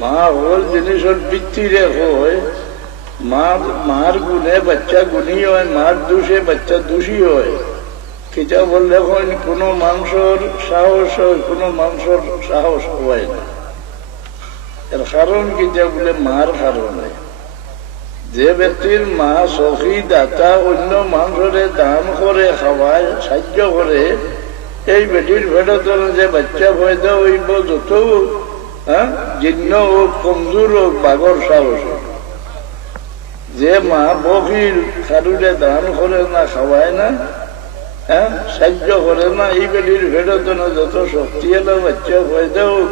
মা হল জিনিসের ভিত্তিরে হয়, মার গুণে বাচ্চা গুণী হয়, মার দোষে বাচ্চা দোষী হয়। কিতা বললে কোনো মানুষের সাহস হয়, কোনো মানুষের সাহস হয় না। এর কারণ কিতা বলে মার কারণে। যে ব্যক্তির মা সখী দাতা অন্য মানুষের দান করে, খাওয়ায়, সাহায্য করে, এই বেটির ভেড়ে যে বাচ্চা পয়দা হইব যত জীর্ণ হোক, কমজোর হোক, বাগর সাহস হোক। যে মা বকিল, কারুরে দান করে না, খাওয়ায় না, সাহায্য করে না, এই বেটির ভেড়ে যত শক্তি এলো বাচ্চা পয়দা হোক,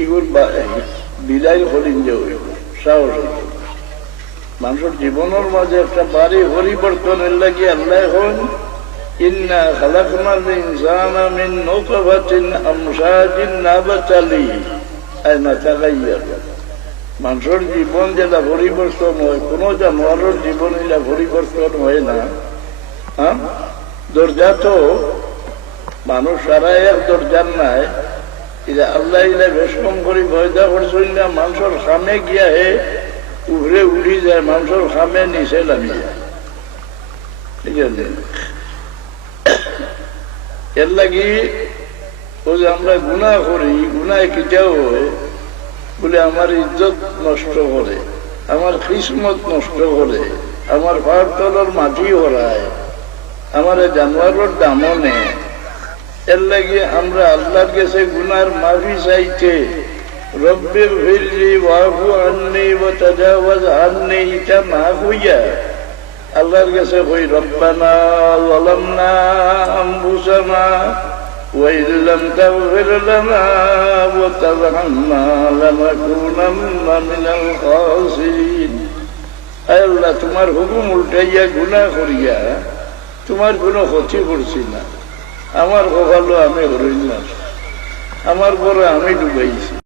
এগুলো বিদায় করিন যে হইব, সাহস হইব। মানুষের জীবনের মাঝে একটা বাড়ি পরিবর্তনের লাগি আল্লাহ হন ইন্না খালাকনাল ইনসানা মিন নুতফাতিন আমশাজিন নাবতালিহি আইনা তাগাইয়ার। মানুষের জীবন যেটা পরিবর্তন হয়, কোন জানোয়ারের জীবন এটা পরিবর্তন হয় না। দরজা তো মানুষ সারা এক দরজার নাই, এটা আল্লাহ ইলা বেশকম করে ভয়দা করছেন না। মানুষের সামনে গিয়া হে উপরে উড়ি যায়, মানুষের খামে নিচে নামি যায়। ঠিক আছে, এর লাগি ও যে আমরা গুনাহ করি, গুনায় কিটাও হয় বলে আমার ইজ্জত নষ্ট করে, আমার কিসমত নষ্ট করে, আমার পায়ের তলার মাটি হরায়, আমার জানোয়ারের দামও নেয়। এর লাগি আমরা আল্লাহর কাছে গুনার মাফি চাইতে রব্বি ফিরলি ওয়াফু আন্নি ওয়া তাজাওয়াজ আন্নি এটা না হইয়া আল্লাহর কাছে কই রব্বানা যালামনা আনফুসানা ওয়া ইল্লাম তাগফির লানা ওয়া তারহামনা লানাকুনান্না মিনাল খাসিরিন। আয় আল্লাহ, তোমার হুকুম উল্টাইয়া গুনাহ করিয়া তোমার কোনো ক্ষতি করছি না, আমার কপালও আমি হরই না, আমার পরে আমি ডুবাইছি।